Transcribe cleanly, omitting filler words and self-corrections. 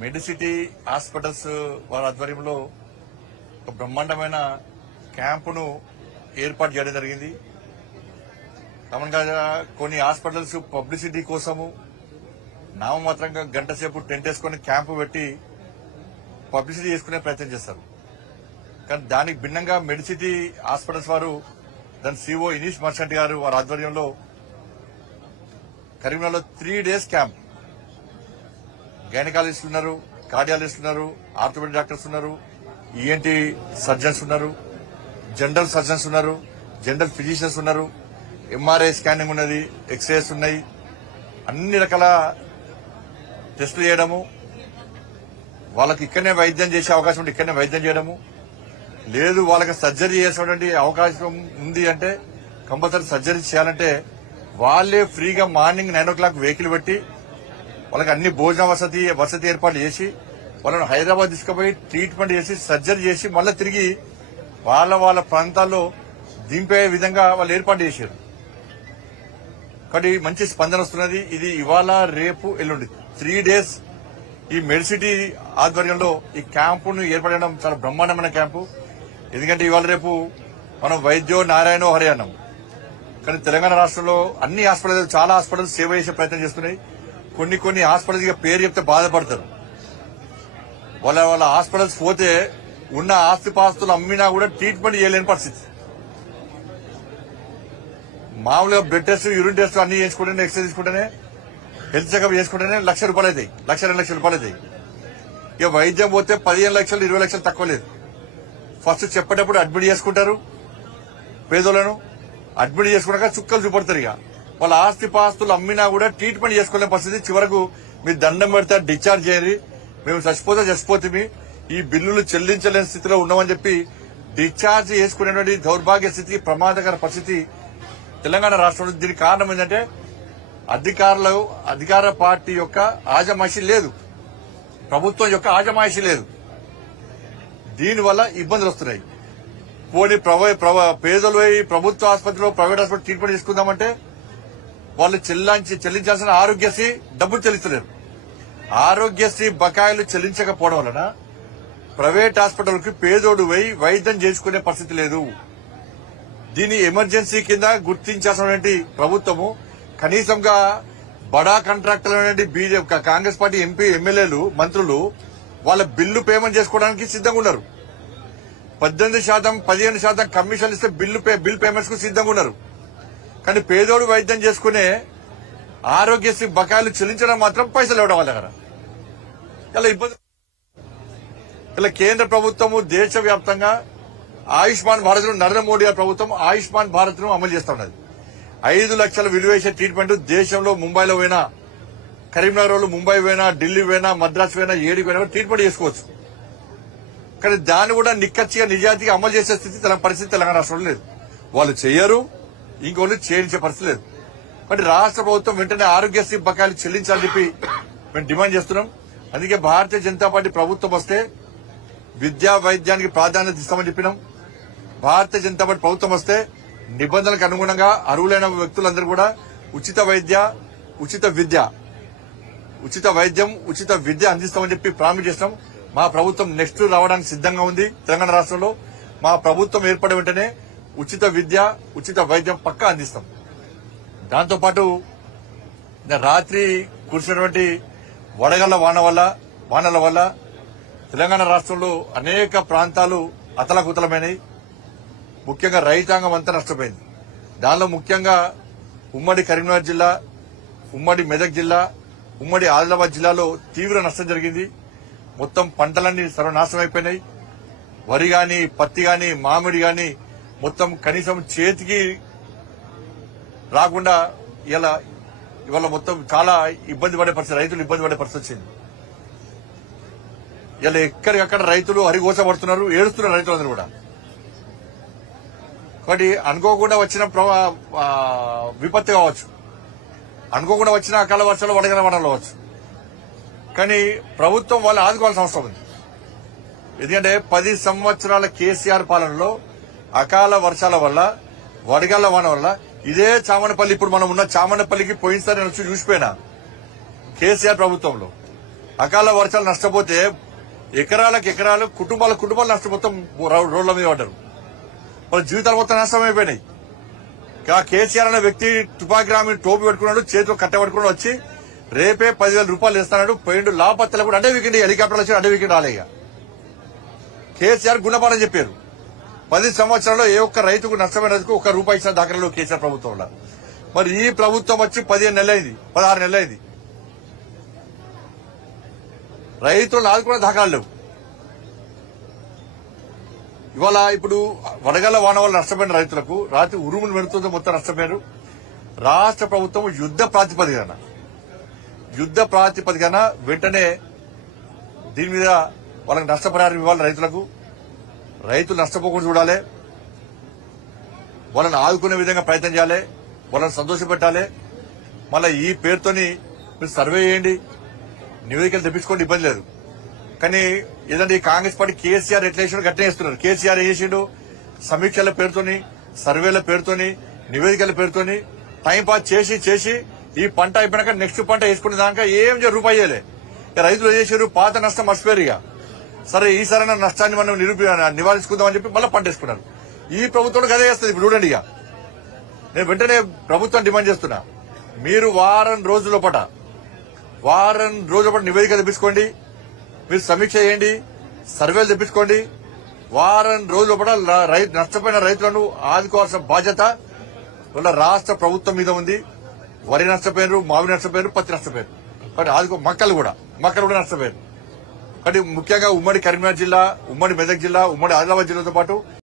Medicity hospitals వారి ఆధ్వర్యంలో ఒక బ్రహ్మాండమైన క్యాంపును ఏర్పాటు చేయడం జరిగింది. కామన్గా కొన్ని హాస్పిటల్స్ పబ్లిసిటీ కోసము నామమాత్రంగా గంట సేపు టెంట్ వేసుకుని క్యాంపు పెట్టి పబ్లిసిటీ చేసుకునే ప్రయత్నం చేస్తారు. కానీ దానికి భిన్నంగా మెడిసిటీ హాస్పిటల్స్ వారు దాని సిఓ ఇనీష్ మర్చెంట్ గారు వారి ఆధ్వర్యంలో కరీంనగర్లో 3 days క్యాంప్. గైనకాలజిస్టులు ఉన్నారు, కార్డియాలజిస్టులు ఉన్నారు, ఆర్థోపెడిక్ డాక్టర్స్ ఉన్నారు, ఈఎన్టీ సర్జన్స్ ఉన్నారు, జనరల్ సర్జన్స్ ఉన్నారు, జనరల్ ఫిజిషియన్స్ ఉన్నారు, ఎంఆర్ఐ స్కానింగ్ ఉన్నది, ఎక్స్రేస్ ఉన్నాయి. అన్ని రకాల టెస్టులు చేయడము, వాళ్ళకి ఇక్కడనే వైద్యం చేసే అవకాశం ఉంటే ఇక్కడనే వైద్యం చేయడము, లేదు వాళ్ళకి సర్జరీ చేసేటువంటి అవకాశం ఉంది అంటే కంపల్సరీ సర్జరీ చేయాలంటే వాళ్ళే ఫ్రీగా మార్నింగ్ 9 o'clock వెహికల్ పెట్టి వాళ్ళకి అన్ని భోజన వసతి ఏర్పాటు చేసి వాళ్ళని హైదరాబాద్ తీసుకుపోయి ట్రీట్మెంట్ చేసి సర్జరీ చేసి మళ్ళీ తిరిగి వాళ్ళ ప్రాంతాల్లో దింపే విధంగా వాళ్ళు ఏర్పాటు చేశారు. కాబట్టి మంచి స్పందన వస్తున్నది. ఇది ఇవాళ రేపు ఎల్లుండి 3 days ఈ మెడిసిటీ ఆధ్వర్యంలో ఈ క్యాంపును ఏర్పడడం చాలా బ్రహ్మాండమైన క్యాంపు. ఎందుకంటే ఇవాళ రేపు మనం వైద్యో నారాయణో హరి అన్నాం. కానీ తెలంగాణ రాష్ట్రంలో అన్ని హాస్పిటల్స్ చాలా హాస్పిటల్స్ సేవ చేసే ప్రయత్నం చేస్తున్నాయి. కొన్ని హాస్పిటల్స్ ఇక పేరు చెప్తే బాధపడతారు. వాళ్ళ హాస్పిటల్స్ పోతే ఉన్న ఆస్తిపాస్తులు అమ్మినా కూడా ట్రీట్మెంట్ చేయలేని పరిస్థితి. మామూలుగా బ్లడ్ టెస్ట్, యూరిన్ టెస్ట్ అన్ని చేసుకుంటేనే, ఎక్స్రే తీసుకుంటేనే, హెల్త్ చెకప్ చేసుకుంటేనే ₹1,00,000 అవుతాయి, ₹1,00,000 అవుతాయి. ఇక వైద్యం పోతే 15 లక్షలు 20 లక్షలు తక్కువ లేదు. ఫస్ట్ చెప్పేటప్పుడు అడ్మిట్ చేసుకుంటారు, పేదోళ్లను అడ్మిట్ చేసుకున్నాక చుక్కలు చూపడతారు. ఇక వాళ్ళ ఆస్తిపాస్తులు అమ్మినా కూడా ట్రీట్మెంట్ చేసుకోలేని పరిస్థితి. చివరకు మీరు దండం పెడితే డిశ్చార్జ్ చేయాలి, మేము చచ్చిపోతే ఈ బిల్లులు చెల్లించలేని స్థితిలో ఉన్నామని చెప్పి డిశ్చార్జ్ చేసుకునేటువంటి దౌర్భాగ్య స్థితి, ప్రమాదకర పరిస్థితి తెలంగాణ రాష్ట్రంలో. దీనికి కారణం ఏంటంటే అధికార పార్టీ యొక్క ఆజమాయిషీ లేదు, ప్రభుత్వం యొక్క ఆజమాయిషీ లేదు. దీనివల్ల ఇబ్బందులు వస్తున్నాయి. పోనీ పేదలు ప్రభుత్వ ఆసుపత్రిలో ప్రైవేట్ ఆసుపత్రి ట్రీట్మెంట్ తీసుకుందామంటే వాళ్ళు చెల్లించాల్సిన ఆరోగ్యశ్రీ డబ్బులు చెల్లిస్తలేరు. ఆరోగ్యశ్రీ బకాయిలు చెల్లించకపోవడం వలన ప్రైవేట్ హాస్పిటల్కి పేదోడు వైద్యం చేసుకునే పరిస్థితి లేదు. దీన్ని ఎమర్జెన్సీ కింద గుర్తించాల్సినటువంటి ప్రభుత్వము కనీసంగా బడా కాంట్రాక్టర్లు బీజేపీ కాంగ్రెస్ పార్టీ ఎంపీ ఎమ్మెల్యేలు మంత్రులు వాళ్ళ బిల్లు పేమెంట్ చేసుకోవడానికి సిద్ధంగా ఉన్నారు. 18%, 15% కమిషన్లు ఇస్తే బిల్ పేమెంట్స్ కు సిద్ధంగా ఉన్నారు. కానీ పేదోడు వైద్యం చేసుకునే ఆరోగ్యశ్రీ బకాయిలు చెల్లించడం మాత్రం పైసలు ఇవ్వడం వాళ్ళ దగ్గర ఇలా ఇబ్బంది. ఇలా కేంద్ర ప్రభుత్వము దేశవ్యాప్తంగా ఆయుష్మాన్ భారత్ ను, నరేంద్ర మోడీ గారి ప్రభుత్వం ఆయుష్మాన్ భారత్ ను అమలు చేస్తా ఉన్నది. 5 లక్షల విలువ చేసే ట్రీట్మెంట్ దేశంలో ముంబైలో పోయినా, కరీంనగర్ ముంబై పోయినా, ఢిల్లీ పోయినా, మద్రాసు పోయినా, ఏడికి పోయినా ట్రీట్మెంట్ చేసుకోవచ్చు. కానీ దాన్ని కూడా నిక్కచ్చిగా నిజాయితీగా అమలు చేసే పరిస్థితి తెలంగాణ రాష్ట్రంలో లేదు. వాళ్ళు చేయరు, ఇంకోళ్ళు చేయించే పరిస్థితి లేదు. కాబట్టి రాష్ట్ర ప్రభుత్వం వెంటనే ఆరోగ్యశ్రీ బకాయిలు చెల్లించాలని చెప్పి మేము డిమాండ్ చేస్తున్నాం. అందుకే భారతీయ జనతా పార్టీ ప్రభుత్వం వస్తే విద్యా వైద్యానికి ప్రాధాన్యత ఇస్తామని చెప్పినాం. భారతీయ జనతా పార్టీ ప్రభుత్వం వస్తే నిబంధనలకు అనుగుణంగా అర్హులైన వ్యక్తులందరూ కూడా ఉచిత వైద్యం, ఉచిత విద్య అందిస్తామని చెప్పి ప్రామిస్ చేస్తాం. మా ప్రభుత్వం నెక్స్ట్ రావడానికి సిద్ధంగా ఉంది. తెలంగాణ రాష్ట్రంలో మా ప్రభుత్వం ఏర్పడే వెంటనే ఉచిత విద్య, ఉచిత వైద్యం పక్కా అందిస్తాం. దాంతోపాటు రాత్రి కురిసినటువంటి వడగళ్ల వానల వల్ల తెలంగాణ రాష్ట్రంలో అనేక ప్రాంతాలు అతలకుతలమైనవి. ముఖ్యంగా రైతాంగం అంతా నష్టపోయింది. దానిలో ముఖ్యంగా ఉమ్మడి కరీంనగర్ జిల్లా, ఉమ్మడి మెదక్ జిల్లా, ఉమ్మడి ఆదిలాబాద్ జిల్లాలో తీవ్ర నష్టం జరిగింది. మొత్తం పంటలన్నీ సర్వనాశనం అయిపోయినాయి. వరి గాని, పత్తి గాని, మామిడి గాని మొత్తం కనీసం చేతికి రాకుండా ఇవాళ మొత్తం చాలా ఇబ్బంది పడే పరిస్థితి, రైతులు ఇబ్బంది పడే పరిస్థితి వచ్చింది. ఇలా ఎక్కడికక్కడ రైతులు హరిగోసపడుతున్నారు, ఏడుస్తున్నారు రైతులందరూ కూడా. కాబట్టి అనుకోకుండా వచ్చిన విపత్తు కావచ్చు, అనుకోకుండా వచ్చిన అకాల వర్షాలు, వడగల వానలు కావచ్చు. కానీ ప్రభుత్వం వాళ్ళు ఆదుకోవాల్సిన అవసరం ఉంది. ఎందుకంటే 10 సంవత్సరాల కేసీఆర్ పాలనలో అకాల వర్షాల వల్ల, వడగళ్ల వాన వల్ల ఇదే చామనపల్లి, ఇప్పుడు మనం ఉన్న చామనపల్లికి పోయినసారి నేను వచ్చి చూసిపోయినా కేసీఆర్ ప్రభుత్వంలో అకాల వర్షాలు నష్టపోతే ఎకరాలకు ఎకరాలు కుటుంబాలు నష్టపోతాం రోడ్ల మీద పడ్డారు. వాళ్ళ జీవితాలు మొత్తం నష్టమైపోయినాయి. కేసీఆర్ అనే వ్యక్తి తుపాగ్రామీ టోపీ పెట్టుకున్నాడు, చేతిలో కట్ట పట్టుకున్నాడు, వచ్చి రేపే 10,000 రూపాయలు ఇస్తాడు. పోయిండు లాపత్తలు కూడా అడే వీకెండ్ హెలికాప్టర్లు వచ్చి అడే వీకెండ్ రాలేగా. కేసీఆర్ గుణపాఠం చెప్పారు. 10 సంవత్సరాల్లో ఏ ఒక్క రైతుకు నష్టమైన రైతుకు ఒక్క రూపాయి ఇచ్చిన దాఖలలో కేసీఆర్ ప్రభుత్వంలో. మరి ఈ ప్రభుత్వం వచ్చి 15 నెలలైంది, 16 నెలలైంది. రైతులను ఆదుకునే దాఖలాలు లేవు. ఇవాళ ఇప్పుడు వడగళ్ల వాన వల్ల నష్టపోయిన రైతులకు రాత్రి ఉరుములు మెరుతుందో మొత్తం నష్టపోయారు. రాష్ట్ర ప్రభుత్వం యుద్ధ ప్రాతిపదికన వెంటనే దీని మీద వాళ్ళకి నష్టపరిహారం ఇవ్వాలి. రైతులు నష్టపోకుండా చూడాలి, వాళ్ళని ఆదుకునే విధంగా ప్రయత్నం చేయాలి, వాళ్ళని సంతోషపెట్టాలి. మళ్ళీ ఈ పేరుతోని మీరు సర్వే చేయండి, నివేదికలు తెప్పించుకోండి, ఇబ్బంది లేదు. కానీ ఏదంటే ఈ కాంగ్రెస్ పార్టీ కేసీఆర్ ఎట్లా చేసిండు గట్టిగా చేస్తున్నారు. కేసీఆర్ ఏం చేసిండు? సమీక్షల పేరుతోని, సర్వేల పేరుతోని, నివేదికల పేరుతోని టైంపాస్ చేసి ఈ పంట అయిపోయినాక నెక్స్ట్ పంట వేసుకునే దాకా ఏం రూపాయి చేయలే. రైతులు చేసారు, పాత నష్టం మర్చిపోయారు. ఇక సరే ఈసారైనా నష్టాన్ని మనం నివారించుకుందామని చెప్పి మళ్ళీ పంట వేసుకున్నారు. ఈ ప్రభుత్వం అదే చేస్తుంది. ఇప్పుడు చూడండి, ఇక నేను వెంటనే ప్రభుత్వం డిమాండ్ చేస్తున్నా, మీరు వారం రోజుల పాట నివేదిక తెప్పించుకోండి, మీరు సమీక్ష చేయండి, సర్వేలు తెప్పించుకోండి. వారం రోజుల పాట నష్టపోయిన రైతులను ఆదుకోవాల్సిన బాధ్యత వాళ్ళ రాష్ట్ర ప్రభుత్వం మీద ఉంది. వరి నష్టపోయారు, మామిడి నష్టపోయారు, పత్తి నష్టపోయారు. కాబట్టి ఆదుకో మొక్కలు కూడా నష్టపోయారు. కాబట్టి ముఖ్యంగా ఉమ్మడి కరీంనగర్ జిల్లా, ఉమ్మడి మెదక్ జిల్లా, ఉమ్మడి ఆదిలాబాద్ జిల్లాతో పాటు